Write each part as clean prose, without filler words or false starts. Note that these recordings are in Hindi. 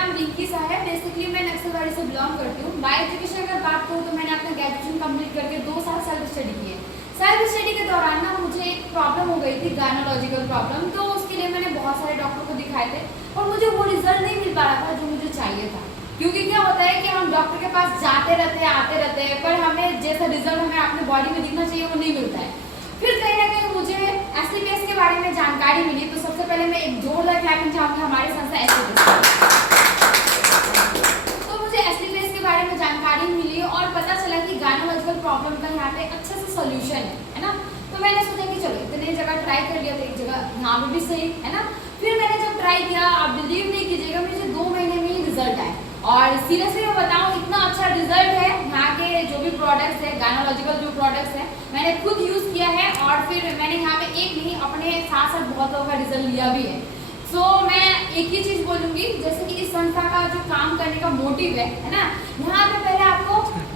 नाम रिंकी सा है। बेसिकली मैं नक्सलवाड़ी से बिलोंग करती हूँ। बाय एजुकेशन अगर बात करूँ तो मैंने अपना ग्रेजुएशन कंप्लीट करके 2 साल सेल्फ स्टडी की है। सेल्फ स्टडी के दौरान ना मुझे एक प्रॉब्लम हो गई थी, गायनोलॉजिकल प्रॉब्लम। तो उसके लिए मैंने बहुत सारे डॉक्टर को दिखाए थे और मुझे वो रिजल्ट नहीं मिल पा रहा था जो मुझे चाहिए था। क्योंकि क्या होता है कि हम डॉक्टर के पास जाते रहते हैं, आते रहते हैं, पर हमें जैसा रिजल्ट हमें अपने बॉडी में दिखना चाहिए वो नहीं मिलता है। फिर कहीं ना कहीं मुझे एसलीपीएस के बारे में जानकारी मिली। तो सबसे पहले मैं एक जोरदार क्लैपिंग चाहूंगी हमारे संस्था एसलीपीएस। तो मुझे एसलीपीएस के बारे में जानकारी मिली और पता चला कि गायनोलॉजिकल प्रॉब्लम का यहाँ पे अच्छे से सोल्यूशन है ना। तो मैंने सोचा कि चलो इतने जगह ट्राई कर लिया था, एक जगह यहाँ पे भी सही है ना। फिर मैंने जब ट्राई किया, आप बिलीव नहीं कीजिएगा, मुझे 2 महीने में ही रिजल्ट आए। और सीरियसली मैं बताऊँ, इतना अच्छा रिजल्ट है। यहाँ के जो भी प्रोडक्ट्स है, गायनोलॉजिकल जो प्रोडक्ट्स है, मैंने खुद यूज़ किया है और फिर मैंने यहाँ पे एक नहीं अपने साथ साथ बहुत लोगों का रिजल्ट लिया भी है। सो मैं एक ही चीज़ बोलूँगी, जैसे कि इस संस्था का जो काम करने का मोटिव है ना, यहाँ पे पहले आपको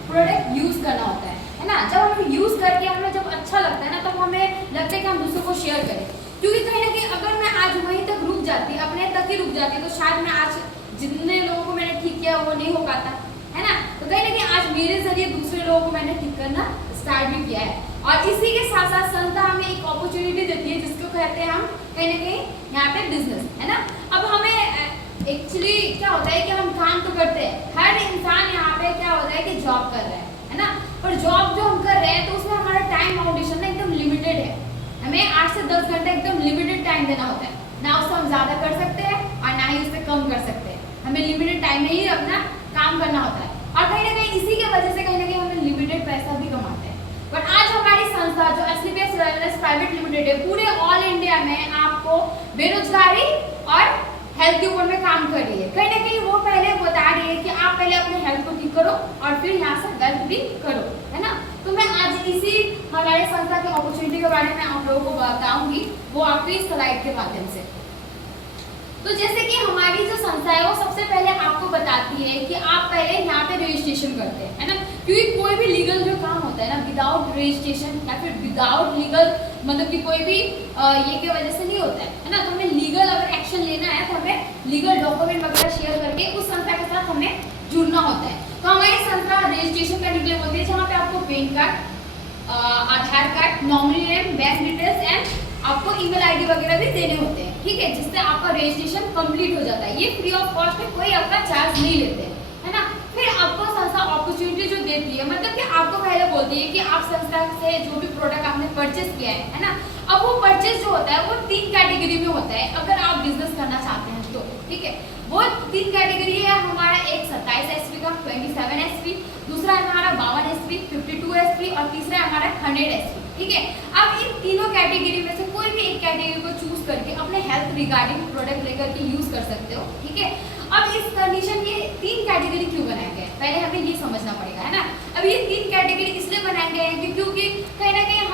प्रोडक्ट यूज़ करना होता है ना। जब हम यूज़ करके हमें जब अच्छा लगता है ना, तब हमें लगता है कि हम दूसरों को शेयर करें। क्योंकि कहीं ना कहीं अगर मैं आज वहीं तक रुक जाती, अपने तक ही रुक जाती, तो शायद मैं आज जितने लोगों को मैंने ठीक किया वो नहीं हो पाता है ना। तो कहीं ना कहीं आज मेरे जरिए दूसरे लोगों को मैंने ठीक करना स्टार्ट भी किया है। और इसी के साथ साथ संस्था हमें एक अपॉर्चुनिटी देती है जिसको कहते हैं हम कहीं ना कहीं यहाँ पे बिजनेस है ना। अब हमें एक्चुअली क्या होता है कि हम काम तो करते हैं, हर इंसान यहाँ पे क्या होता है कि जॉब कर रहा है ना। पर जॉब जो हम कर रहे हैं तो उसमें हमारा टाइम बाउंडेशन ना एकदम लिमिटेड है। हमें 8 से 10 घंटे एकदम लिमिटेड टाइम देना होता है ना। उसको हम ज़्यादा कर सकते हैं और ना ही उससे कम कर सकते हैं। हमें लिमिटेड टाइम में ही अपना काम करना होता है और कहीं ना कहीं इसी के वजह से कहीं ना कहीं हमें लिमिटेड पैसा भी कमाते हैं। बट आज हमारी संस्था जो एसलीपीएस वेलनेस प्राइवेट लिमिटेड है, पूरे ऑल इंडिया में आपको बेरोजगारी और हेल्थ के ऊपर में काम कर रही है। कहीं ना कहीं वो पहले बता रही है कि आप पहले अपने हेल्थ को ठीक करो और फिर यहाँ से वेल्थ भी करो है ना। तो मैं आज इसी हमारे संस्था की अपॉर्चुनिटी के बारे में आप लोगों को बताऊंगी, वो आपकी इस स्लाइड के माध्यम से। तो जैसे कि हमारी जो संस्था है वो सबसे पहले आपको बताती है कि आप पहले यहाँ पे रजिस्ट्रेशन करते हैं है ना। क्योंकि कोई भी लीगल जो काम होता है ना, विदाउट रजिस्ट्रेशन या फिर विदाउट लीगल, मतलब कि कोई भी ये की वजह से नहीं होता है ना। तो हमें लीगल अगर एक्शन लेना है तो हमें लीगल डॉक्यूमेंट वगैरह शेयर करके उस संस्था के साथ हमें जुड़ना होता है। तो हमारी संस्था रजिस्ट्रेशन करने के लिए होती है जहाँ पे आपको pan card, Aadhaar card, nominee name, bank details and आपको ईमेल आईडी वगैरह भी देने होते हैं, ठीक है, जिससे आपका रजिस्ट्रेशन कंप्लीट हो जाता है। ये फ्री ऑफ कॉस्ट में कोई आपका चार्ज नहीं लेते है ना। फिर आपको संस्था अपॉर्चुनिटी जो देती है, मतलब कि आपको पहले बोलती है कि आप संस्था से जो भी प्रोडक्ट आपने परचेस किया है ना, अब वो परचेस जो होता है वो 3 कैटेगरी में होता है अगर आप बिजनेस करना चाहते हैं तो, ठीक है। वो 3 कैटेगरी है हमारा, एक 27 एसपी का 27 एसपी, दूसरा है हमारा 52 एसपी 52 एसपी और तीसरा है हमारा 100 एसपी, ठीक है। अब इन तीनों कैटेगरी में से कोई भी एक कैटेगरी को चूज करके अपने हेल्थ रिगार्डिंग प्रोडक्ट लेकर के यूज कर सकते हो, ठीक है। अब इस कंडीशन ये 3 कैटेगरी क्यों बनाए गए, पहले हमें ये समझना पड़ेगा है ना। अब ये 3 कैटेगरी इसलिए बनाए गए हैं क्योंकि कहीं ना कहीं हम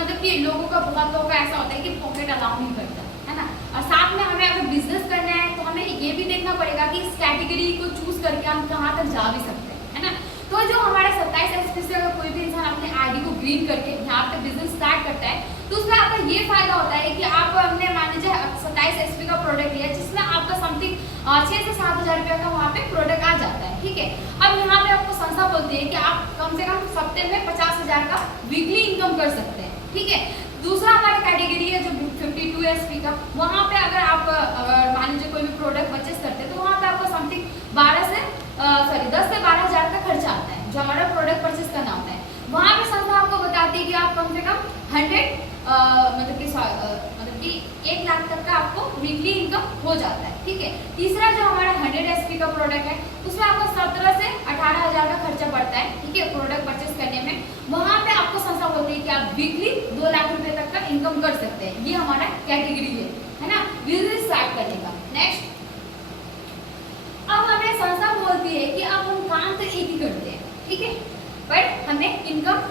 मतलब कि लोगों का, बहुत लोगों का ऐसा होता है कि पॉकेट अलाउ नहीं करता है ना। और साथ में हमें अगर बिजनेस करना है तो हमें ये भी देखना पड़ेगा कि इस कैटेगरी को चूज करके हम कहाँ तक जा भी सकते हैं है ना। तो जो हमारे 27 एसपी से अगर कोई भी इंसान अपने आईडी को ग्रीन करके यहाँ पे बिजनेस स्टार्ट करता है तो उसमें आपका ये फायदा होता है कि आप अपने मान लीजिए 27 एसपी का प्रोडक्ट लिया जिसमें आपका समथिंग 6 से 7 हज़ार रुपये का वहाँ पे प्रोडक्ट आ जाता है, ठीक है। अब यहाँ पे आपको संस्था बोलती है कि आप कम से कम हफ्ते में 50,000 का वीकली इनकम कर सकते हैं, ठीक है। दूसरा हमारा कैटेगरी है जो 52 एसपी का, वहाँ पे अगर आप मान लीजिए कोई भी प्रोडक्ट परचेस करते हैं तो वहाँ पे आपको समथिंग 10 से 12 हज़ार का खर्चा आता है जो हमारा प्रोडक्ट परचेस करना होता है। वहाँ पे संस्था आपको बताती है कि आप कम से कम 100 मतलब कि 1 लाख तक का आपको वीकली इनकम हो जाता है, ठीक है। तीसरा जो हमारा 100 एसपी का प्रोडक्ट है उसमें आपको 17 से 18 हज़ार का खर्चा पड़ता है, ठीक है, प्रोडक्ट परचेस करने में। वहाँ पे आपको संस्था बोलती है कि आप वीकली 2 लाख रुपए तक का इनकम कर सकते हैं। ये हमारा कैटेगरी है ना, बिजनेस स्टार्ट करने का। नेक्स्ट, अब हमें संस्था बोलती है कि अब हम काम तो एक ही करते हैं, ठीक है, बट हमें इनकम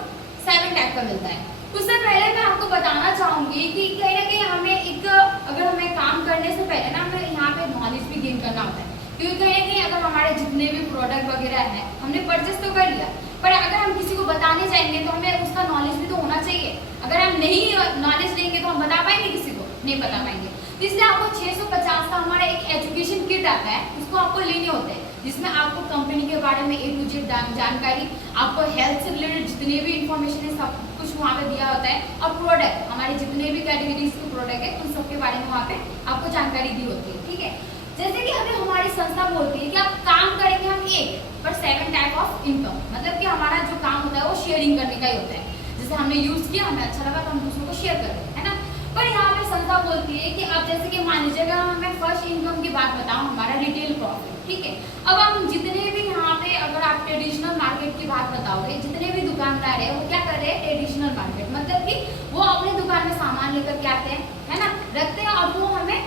7 टाइप का मिलता है। उससे पहले मैं आपको बताना चाहूँगी कि कहीं ना कहीं हमें एक, अगर हमें काम करने से पहले ना हमें यहाँ पे नॉलेज भी गेन करना होता है। क्योंकि कहीं ना कहीं अगर हमारे जितने भी प्रोडक्ट वगैरह हैं हमने परचेस तो कर लिया, पर अगर हम किसी को बताने जाएंगे तो हमें उसका नॉलेज भी तो होना चाहिए। अगर हम नहीं नॉलेज लेंगे तो हम बता पाएंगे, किसी को नहीं बता पाएंगे। इसलिए आपको 650 का हमारा एक एजुकेशन किट आता है, उसको उसको आपको लेने होते हैं, जिसमें आपको कंपनी के बारे में A to Z जानकारी, आपको हेल्थ से रिलेटेड जितने भी इंफॉर्मेशन है सब कुछ वहाँ पे दिया होता है, और प्रोडक्ट हमारे जितने भी कैटेगरीज के प्रोडक्ट है उन सब के बारे में वहाँ पे आपको जानकारी दी होती है। ठीक है, जैसे कि अभी हमारी संस्था बोलती है कि आप काम करेंगे हम एक पर 7 टाइप ऑफ इनकम, मतलब कि हमारा जो काम होता है वो शेयरिंग करने का ही होता है। जैसे हमने यूज किया, हमें अच्छा लगा तो हम दूसरों को शेयर कर रहे हैं, है ना। पर यहाँ पे संस्था बोलती है कि अब जैसे कि मान लीजिएगा मैं फर्स्ट इनकम की बात बताऊँ, हमारा रिटेल प्रॉफिट। ठीक है, अब हम जितने भी यहाँ पे अगर आप ट्रेडिशनल मार्केट की बात बताओगे, जितने भी दुकानदार है वो क्या कर रहे हैं, ट्रेडिशनल मार्केट, मतलब कि वो अपने दुकान में सामान लेकर के आते हैं, है ना, रखते हैं और वो हमें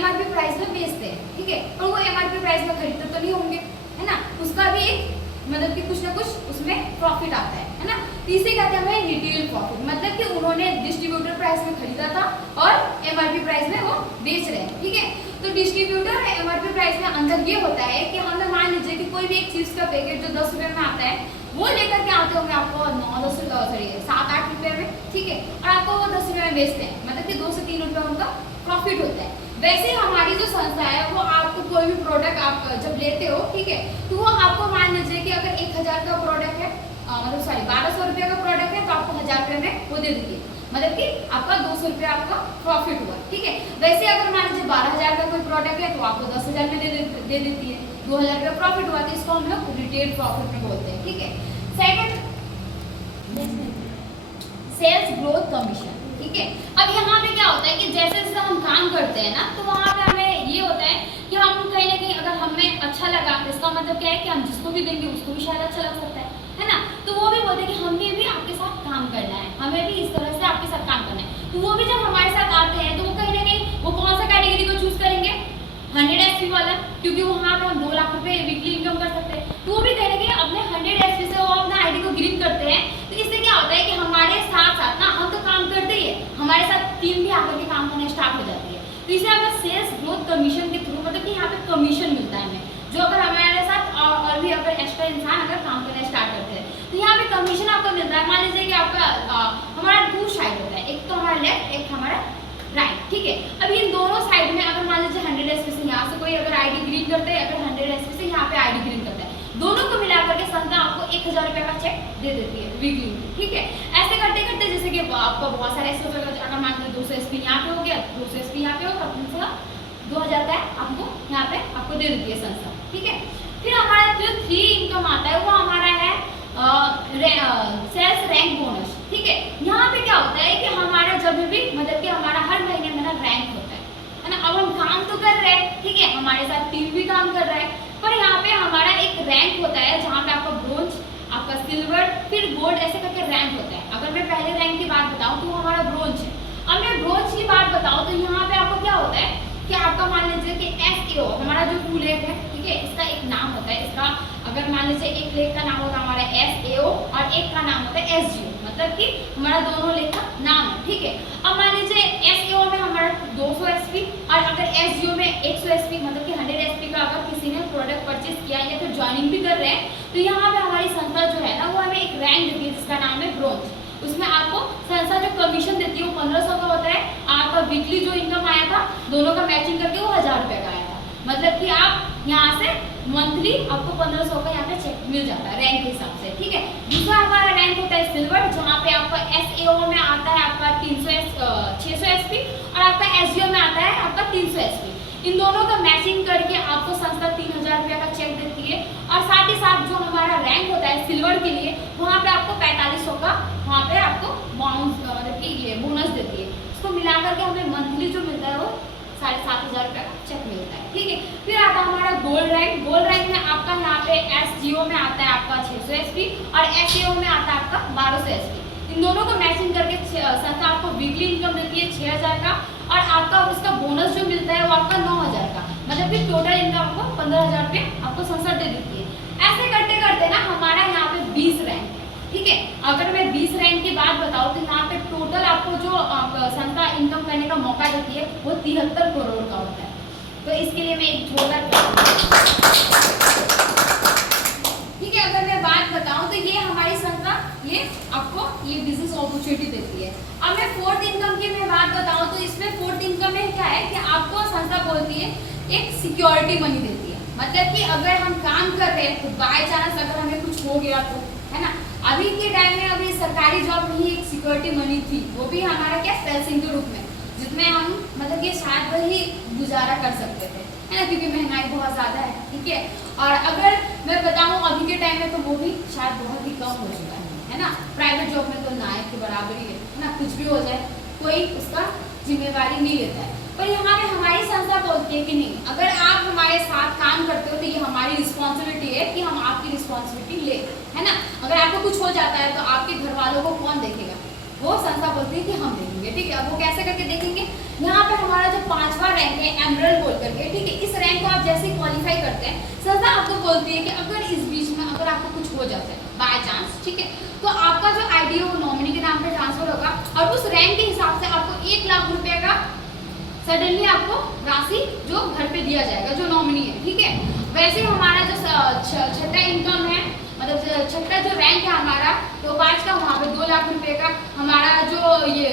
MRP प्राइस में बेचते हैं। ठीक है, पर वो MRP प्राइस में खरीदते तो नहीं होंगे, है ना, उसका भी एक मतलब कि कुछ ना कुछ उसमें प्रॉफिट आता है ना। इसे कहते हैं हमें रिटेल प्रॉफिट, मतलब कि उन्होंने डिस्ट्रीब्यूटर प्राइस में खरीदा था और MRP प्राइस में वो बेच रहे हैं। ठीक है, तो डिस्ट्रीब्यूटर और MRP प्राइस में अंतर ये होता है कि हमें मान लीजिए कि कोई भी एक चीज का पैकेट जो 10 रुपए में आता है वो लेकर के आते होंगे आपको 7-8 रुपए में। ठीक है, और आपको वो 10 रुपए में बेचते हैं, मतलब कि 2 से 3 रुपए उनका प्रॉफिट होता है। वैसे हमारी जो संस्था है वो आपको कोई भी प्रोडक्ट आप जब लेते हो, ठीक है, तो वो आपको मान लीजिए कि अगर 1000 का प्रोडक्ट है, मतलब 1200 रुपये का प्रोडक्ट है, तो आपको 1000 रुपये में वो दे देती है, मतलब कि आपका 200 रुपये आपका प्रॉफिट हुआ। ठीक है, वैसे अगर मान लीजिए 12000 का कोई प्रोडक्ट है तो आपको 10000 में दे देती है, 2000 रुपये प्रॉफिट हुआ, तो इसको हम लोग रिटेल प्रॉफिट में बोलते हैं। ठीक है, सेकंड सेल्स ग्रोथ कमीशन। ठीक है, अब यहाँ पे क्या होता है कि जैसे जैसे हम काम करते हैं ना, तो वहाँ पे हमें ये होता है कि हम कहीं ना कहीं अगर हमें अच्छा लगा तो इसका मतलब क्या है कि हम जिसको भी देंगे उसको भी शायद अच्छा लग सकता है ना। तो वो भी बोलते हैं कि हमें भी आपके साथ काम करना है, हमें भी इस तरह से आपके साथ काम करना है। तो वो भी जब हमारे साथ आते हैं तो वो कहीं ना कहीं वो कौन सा कैटेगरी को चूज करेंगे, 100 SP वाला, क्योंकि वहाँ पे हम 2 लाख रुपए वीकली इनकम कर सकते हैं। तो वो भी कहीं ना कहीं अपने 100 SP से वो अपना ID को ग्रीन करते हैं। तो इससे क्या होता है कि हमारे साथ साथ ना हम तो काम करते ही है, हमारे साथ टीम भी आकर के काम करना स्टार्ट हो जाती है। तो इसे हमें सेल्स ग्रोथ कमीशन के थ्रू, मतलब कि यहाँ पे कमीशन मिलता है हमें, जो अगर हमारे साथ और भी अगर एक्स्ट्रा इंसान अगर काम करना स्टार्ट करते हैं तो यहाँ पे कमीशन आपको मिलता है। मान लीजिए कि आपका हमारा 2 साइड होता है, एक तो हमारा लेफ्ट, एक हमारा राइट। ठीक है, अब इन दोनों साइड में अगर मान लीजिए 100 SP से यहाँ से कोई अगर ID ग्रीन करते हैं, अगर 100 SP से यहाँ पे ID ग्रीन करता है, दोनों को मिला करके संस्था आपको 1000 रुपये का चेक दे देती है वीकली। ठीक है, ऐसे करते करते जैसे कि आपका बहुत सारे ऐसे होगा, अगर मान लीजिए 200 SP यहाँ पे हो गया, 200 SP यहाँ पे हो, तो 2000 का आपको यहाँ पे आपको दे देती है संस्था। ठीक है, फिर हमारा जो 3 इनकम आता है वो हमारा है सेल्स रैंक बोनस। ठीक है, यहाँ पे क्या होता है कि हमारा जब भी मतलब कि हमारा हर महीने में ना रैंक होता है ना। अब हम काम तो कर रहे हैं, ठीक है, हमारे साथ टीम भी काम कर रहा है, पर यहाँ पे हमारा एक रैंक होता है जहाँ पे आपका ब्रोंज, आपका सिल्वर, फिर गोल्ड, ऐसे करके रैंक होता है। अगर मैं पहले रैंक की बात बताऊँ तो हमारा ब्रोंज है। अब मैं ब्रोंज की बात बताऊँ तो यहाँ पे आपको क्या होता है कि आपका मान लीजिए कि SAO हमारा जो 2 लेग है, ठीक है, इसका एक नाम होता है। इसका अगर मान लीजिए एक लेग का नाम होता है हमारा SAO और एक का नाम होता है SGO, मतलब कि हमारा दोनों लेग का नाम है। ठीक है, अब मान लीजिए SAO में हमारा 200 SP और अगर SGO में 100 SP, मतलब कि 100 SP का अगर किसी ने प्रोडक्ट परचेज किया या फिर ज्वाइनिंग भी कर रहे हैं, तो यहाँ पे हमारी संस्था जो है ना वो हमें एक रैंक देती है जिसका नाम है ब्रोंज। उसमें आपको संस्था जो कमीशन देती है वो 1500 का होता है। आपका वीकली जो इनकम आया था दोनों का मैचिंग करके वो 1000 रुपये का आया था, मतलब कि आप यहाँ से मंथली आपको 1500 का यहाँ पे चेक मिल जाता है रैंक के हिसाब से। ठीक है, दूसरा हमारा रैंक होता है सिल्वर, जहाँ पे आपका SAO में आता है आपका 600 SP और आपका SGO में आता है आपका 300 SP। इन दोनों का मैचिंग करके आपको संस्था 3000 रुपये का चेक देती है। और साथ ही साथ जो हमारा रैंक होता है सिल्वर के लिए, वहाँ पे आपको 4500 का वहाँ पे आपको मतलब कि ये बोनस देती है। इसको मिला करके हमें मंथली जो मिलता है वो 7500 रुपये का चेक मिलता है। ठीक है, फिर आता है हमारा गोल्ड रैंक। गोल्ड रैंक में आपका यहाँ पे SGO में आता है आपका 600 SP और SAO में आता है आपका 1200 SP। इन दोनों को मैचिंग करके संस्था आपको वीकली इनकम देती है 6000 का और आपका उसका बोनस जो मिलता है वो आपका 9000 का, मतलब कि टोटल इनकम आपको 15000 रुपये आपको संस्था दे देती है। ऐसे करते करते ना हमारा यहाँ पे 20 रैंक है। ठीक है, अगर मैं 20 रैंक की बात बताऊँ तो यहाँ पे टोटल आपको जो संस्था इनकम करने का मौका देती है वो 73 करोड़ का होता है। तो इसके लिए मैं एक जोरदार, ठीक है, अगर मैं बात बताऊं तो ये हमारी संस्था ये आपको ये बिजनेस अपॉर्चुनिटी देती है। अब मैं 4th इनकम की मैं बात बताऊं तो इसमें 4th इनकम में क्या है कि आपको संस्था बोलती है एक सिक्योरिटी मनी देती है, मतलब कि अगर हम काम कर रहे हैं तो बाय चांस अगर हमें कुछ हो गया तो, है ना। अभी के टाइम में अभी सरकारी जॉब में ही एक सिक्योरिटी मनी थी, वो भी हमारा क्या सेल्सिंग के रूप में, जिसमें हम मतलब कि शायद वही गुजारा कर सकते थे, है ना, क्योंकि महंगाई बहुत ज़्यादा है, ठीक है। और अगर मैं बताऊँ अभी के टाइम में तो वो भी शायद बहुत ही कम हो चुका है ना। प्राइवेट जॉब में तो नायक की बराबरी है ना, कुछ भी हो जाए कोई उसका जिम्मेवारी नहीं लेता है। पर यहाँ पे हमारी संस्था बोलती है कि नहीं, अगर आप हमारे साथ काम करते हो तो ये हमारी रिस्पॉन्सिबिलिटी है कि हम आपकी रिस्पॉन्सिबिलिटी ले, है ना। अगर आपको कुछ हो जाता है तो आपके घर वालों को कौन देखेगा, वो संस्था बोलती है कि हम देखेंगे, ठीक है। अब वो कैसे करके देखेंगे, यहाँ पे हमारा जो 5वां रैंक है एमरल्ड बोल करके, ठीक है। इस रैंक को आप जैसे ही क्वालिफाई करते हैं, संस्था आपको बोलती है कि अगर इस बीच में अगर आपको कुछ हो जाता है बाय चांस, ठीक है, तो आपका जो आईडी है वो नॉमिनी के नाम पे ट्रांसफर होगा और उस रैंक के हिसाब से आपको 1 लाख रुपए का सडनली आपको राशि जो घर पे दिया जाएगा, जो नॉमिनी है, ठीक है। वैसे हमारा जो छठा इनकम है, मतलब छठा जो रैंक है हमारा तो 5 का, वहाँ पे 2 लाख रुपए का। हमारा जो ये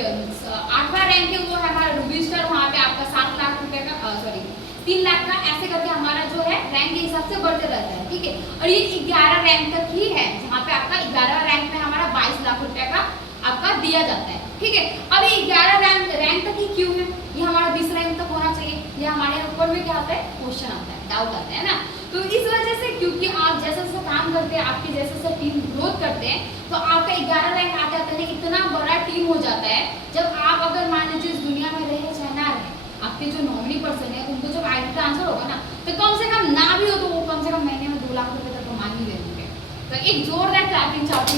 8वां रैंक है वो है हमारा रूबी स्टार, वहाँ पे आपका 7 लाख रुपए का, सॉरी 3 लाख का, ऐसे करके हमारा जो है रैंक के हिसाब से बढ़ते रहता है, ठीक है। और ये 11 रैंक तक ही है, जहाँ पे आपका 11 रैंक में हमारा 22 लाख रुपए का आपका दिया जाता है, ठीक है। अब ये 11 रैंक तक ही क्यों है, ये हमारा 20 रैंक तक होना चाहिए, ये हमारे ऊपर में क्या आता है, क्वेश्चन आता है, डाउट आता है ना। तो इस वजह से क्योंकि आप जैसे जैसे काम करते हैं, आपकी जैसे जैसे टीम ग्रोथ करते हैं, तो आपका 11 रैंक आते आते इतना बड़ा टीम हो जाता है। जब आप अगर मान लीजिए इस दुनिया में रहे चाहे ना रहे, आपके जो नॉमिनी पर्सन है उनको जब आईडी ट्रांसफर होगा ना, तो कम से कम ना भी हो तो वो कम से कम महीने में 2 लाख रुपए तक कमा ही देंगे। तो एक जोरदार क्लैपिंग चाहती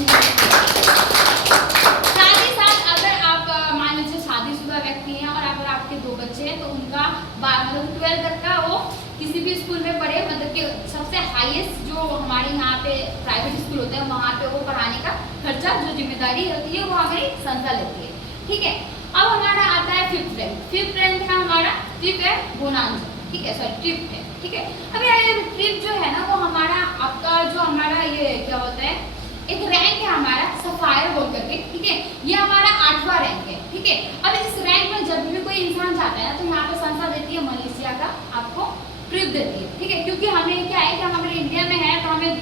साथ ही साथ अगर आप मान लीजिए शादीशुदा व्यक्ति हैं और अगर आपके 2 बच्चे हैं तो उनका मतलब 12 तक का वो किसी भी स्कूल में पढ़े, मतलब कि सबसे हाईएस्ट जो हमारे यहाँ पे प्राइवेट स्कूल होते हैं वहाँ पे वो पढ़ाने का खर्चा जो जिम्मेदारी होती है वो हमारी संस्था लेती है, ठीक है। अब हमारा आता है 5th रैंक। 5th रैंक है हमारा ट्रिप है बोनांजा, ठीक है, सॉरी ट्रिप है, ठीक है। अब ये ट्रिप जो है ना वो हमारा आपका जो हमारा ये क्या होता है, एक रैंक है हमारा सफायर बोल करके, ठीक है। ये हमारा 8वां रैंक है, ठीक है। अब इस रैंक में जब भी कोई इंसान जाता है ना तो यहाँ पे संस्था देती है मलेशिया का आपको ट्रिप देती है, ठीक है। क्योंकि हमें क्या है कि हम अगर इंडिया में है तो हमें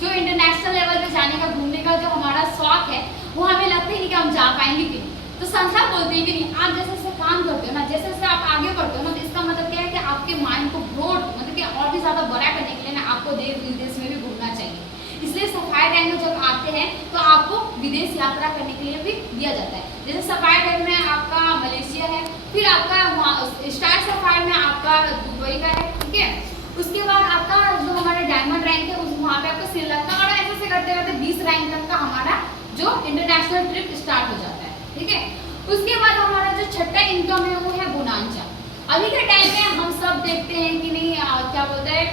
जो इंटरनेशनल लेवल पे जाने का, घूमने का जो हमारा शौक है वो हमें लगता ही नहीं कि हम जा पाएंगे कि नहीं। तो संस्था बोलती है कि नहीं, आप जैसे जैसे काम करते हो ना, जैसे जैसे आप आगे बढ़ते हो ना, तो इसका मतलब क्या है कि आपके माइंड को ब्रॉड मतलब कि और भी ज़्यादा बड़ा करने के लिए ना आपको देश विदेश में भी घूमना चाहिए। इसलिए सफायर रैंक में जब आते हैं तो आपको विदेश यात्रा करने के लिए भी दिया जाता है। जैसे सफायर रैंक में आपका मलेशिया है, फिर आपका स्टार सफायर में आपका दुबई का है, ठीक है। उसके बाद आपका जो हमारा डायमंड रैंक है उस वहाँ पे आपका श्रीलंका, और ऐसे से करते करते 20 रैंक तक का हमारा जो इंटरनेशनल ट्रिप स्टार्ट हो जाता है, ठीक है। उसके बाद हमारा जो छठा इनकम है वो है बोनांचा। अभी के टाइम में हम सब देखते हैं कि नहीं क्या बोलते हैं,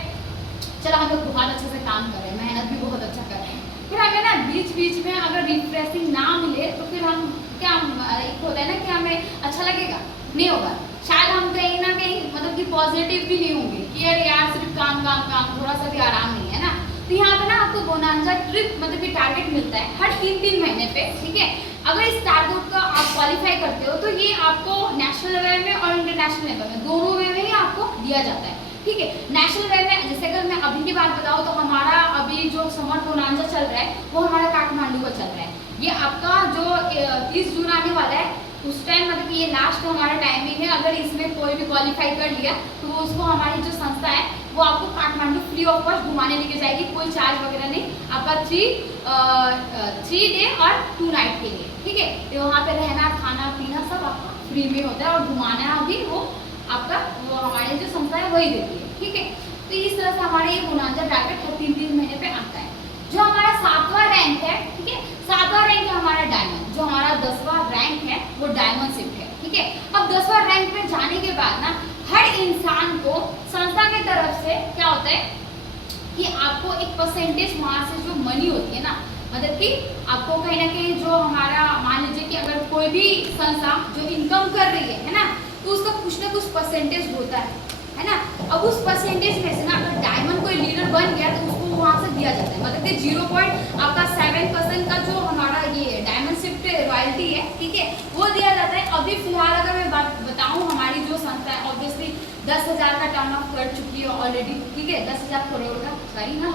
चलो हम लोग बहुत अच्छे से काम कर रहे हैं, मेहनत भी बहुत अच्छा कर रहे हैं, फिर हमें ना बीच बीच में अगर रिफ्रेशिंग ना मिले तो फिर हम क्या एक होता है ना कि हमें अच्छा लगेगा, नहीं होगा। शायद हम कहीं ना कहीं मतलब कि पॉजिटिव भी नहीं होंगे कि यार सिर्फ काम काम काम, थोड़ा सा भी आराम नहीं है ना। तो यहाँ पे ना आपको बोनांजा ट्रिप मतलब कि टारगेट मिलता है हर 3-3 महीने पे, ठीक है। अगर इस टारगेट का आप क्वालिफाई करते हो तो ये आपको नेशनल लेवल में और इंटरनेशनल लेवल में दोनों में ही आपको दिया जाता है, ठीक है। नेशनल लेवल में जैसे अगर मैं अभी की बात बताऊँ तो हमारा अभी जो समर बोनांजा चल रहा है वो हमारा काठमांडू का चल रहा है। ये आपका जो 30 जून आने वाला है उस टाइम मतलब कि ये लास्ट हमारा टाइमिंग है। अगर इसमें कोई भी क्वालिफाई कर लिया तो वो उसको हमारी जो संस्था है वो आपको काठमांडू फ्री ऑफ कॉस्ट घुमाने लेके जाएगी, कोई चार्ज वगैरह नहीं, आपका 3 डे और 2 नाइट के लिए, ठीक है। तो वहाँ पे रहना खाना पीना सब आपका फ्री में होता है और घुमाना भी वो आपका वो हमारी जो संस्था है वही देती है, ठीक है। तो इस तरह से हमारे ये बोनांजा टारगेट हर 3-3 महीने पे आता है। जो हमारा 7वां रैंक है, ठीक है, 7वां रैंक है हमारा डायमंड। जो हमारा 10वां रैंक है वो डायमंड शिफ्ट है, ठीक है। अब 10वां रैंक में जाने के बाद ना हर इंसान को संस्था की तरफ से क्या होता है कि आपको एक परसेंटेज वहाँ से जो मनी होती है ना, मतलब कि आपको कहीं ना कहीं जो हमारा मान लीजिए कि अगर कोई भी संस्था जो इनकम कर रही है ना, तो उसका कुछ ना कुछ परसेंटेज होता है ना। अब उस परसेंटेज में से ना अगर डायमंड कोई लीडर बन गया तो उसको वहाँ से दिया जाता है, मतलब कि 0.7% का जो हमारा ये डायमंड शिफ्ट रॉयल्टी है, ठीक है, वो दिया जाता है। अभी फिलहाल अगर मैं बात बताऊँ बताऊँ, हमारी जो संस्था है ऑब्वियसली 10,000 का टर्न ऑफ कर चुकी है ऑलरेडी, ठीक है, 10,000 करोड़ का, सॉरी हाँ,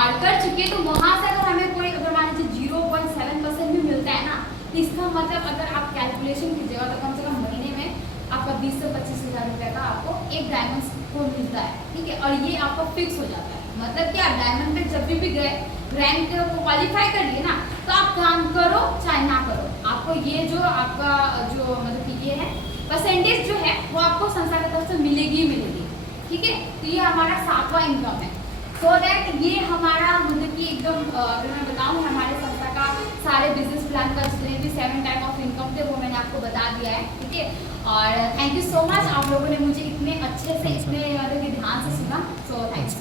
और कर चुकी है। तो वहाँ से अगर हमें कोई अगर मान लीजिए 0.7% भी मिलता है ना, तो इसका मतलब अगर आप कैलकुलेशन कीजिएगा तो कम से कम महीने में आपका 20 से 25,000 रुपये का आपको एक डायमंड को मिलता है, ठीक है। और ये आपका फिक्स हो जाता है, मतलब कि आप डायमंड पे जब भी गए, रैंक को क्वालिफाई कर लिए ना, तो आप काम करो चाहे ना करो, आपको ये जो आपका जो मतलब कि ये है परसेंटेज जो है वो आपको संस्था की तरफ से मिलेगी ही मिलेगी, ठीक है। तो ये हमारा 7वां इनकम है। सो दैट ये हमारा मतलब कि एकदम अगर मैं बताऊँ हमारे संस्था का सारे बिजनेस प्लान का जितने भी 7 टाइप ऑफ इनकम थे वो मैंने आपको बता दिया है, ठीक है। और थैंक यू सो मच, आप लोगों ने मुझे इतने अच्छे से इतने मतलब कि ध्यान से सुना, सो थैंक्स।